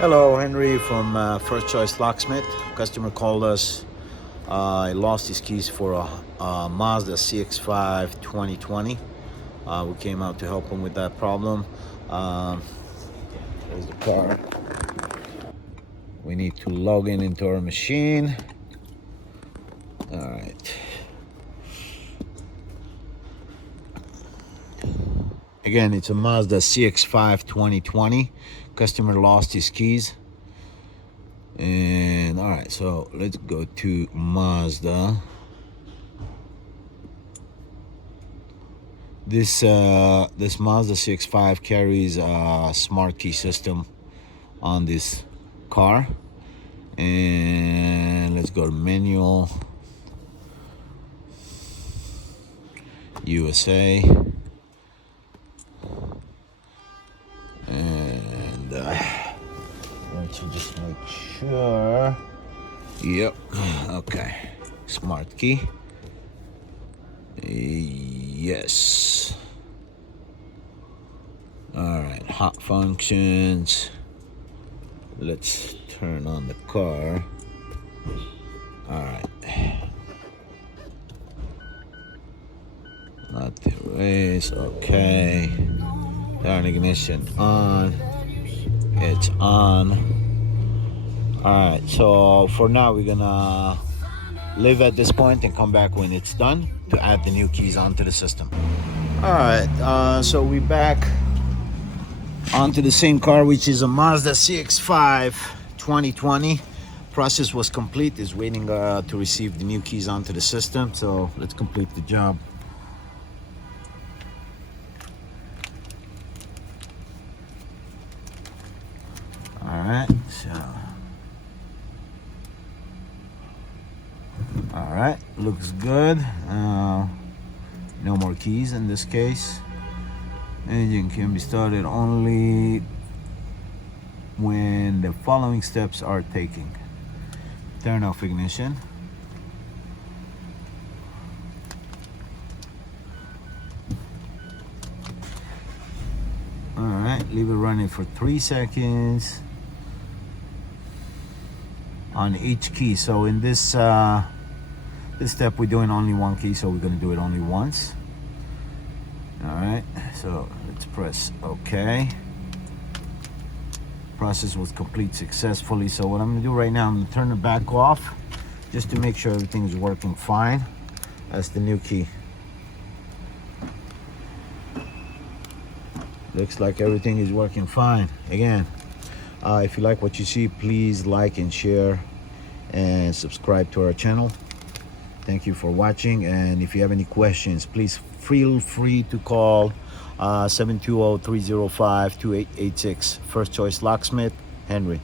Hello, Henry from First Choice Locksmith. Customer called us. He lost his keys for a Mazda CX-5 2020. We came out to help him with that problem. There's the car. We need to log in into our machine. All right. Again, it's a Mazda CX-5 2020. Customer lost his keys. And all right, so let's go to Mazda. This Mazda CX-5 carries a smart key system on this car. And let's go to manual, USA. And let you just make sure. Yep. Okay. Smart key. Yes. All right. Hot functions. Let's turn on the car. All right. Not the race. Okay. Turn ignition on. It's on. All right, so for now we're gonna leave at this point and come back when it's done to add the new keys onto the system. All right, so we're back onto the same car, which is a Mazda CX-5 2020. Process was complete. Is waiting to receive the new keys onto the system, so let's complete the job. All right, so all right, looks good. No more keys in this case. Engine can be started only when the following steps are taken. Turn off ignition. All right, leave it running for 3 seconds on each key. So in this this step we're doing only one key, so we're going to do it only once. All right, so let's press OK. Process was complete successfully. So what I'm going to do right now, I'm going to turn it back off just to make sure everything is working fine. That's the new key. Looks like everything is working fine. Again, if you like what you see, please like and share and subscribe to our channel. Thank you for watching, and if you have any questions, please feel free to call 720-305-2886. First Choice Locksmith, Henry.